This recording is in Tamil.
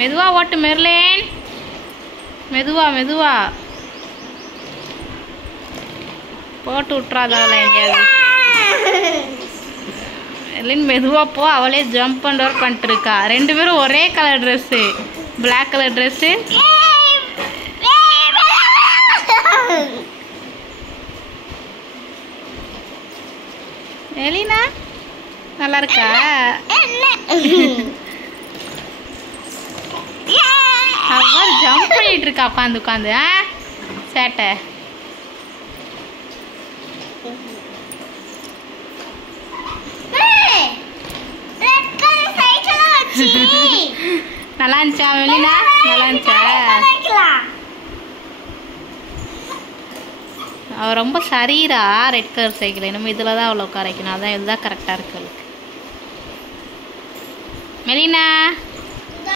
மெதுவா ஓட்டு மெர்லின். மெதுவா மெதுவா போட்டு விட்றாதால எங்கேயாவது. மெர்லின் மெதுவா போ. அவளே ஜம்ப் அண்ட் ஒர்க் பண்ணிட்டு இருக்கா. 2 பேரும் ஒரே colour dress, black colour dress. Elina நல்லா இருக்கா? அவன் ஜம்ப் பண்ணிட்டு இருக்கா உட்காந்து உட்காந்து. சேட்டை. நல்லா இருந்துச்சா எலினா? நல்லா இருந்துச்சா? அவள் ரொம்ப சரீரா ரெட் கலர் சைக்கிள். இன்னும் இதில் தான் அவ்வளோ உட்கார வைக்கணும். அதான் இதுதான் கரெக்டாக இருக்கு அவளுக்கு. மெலினா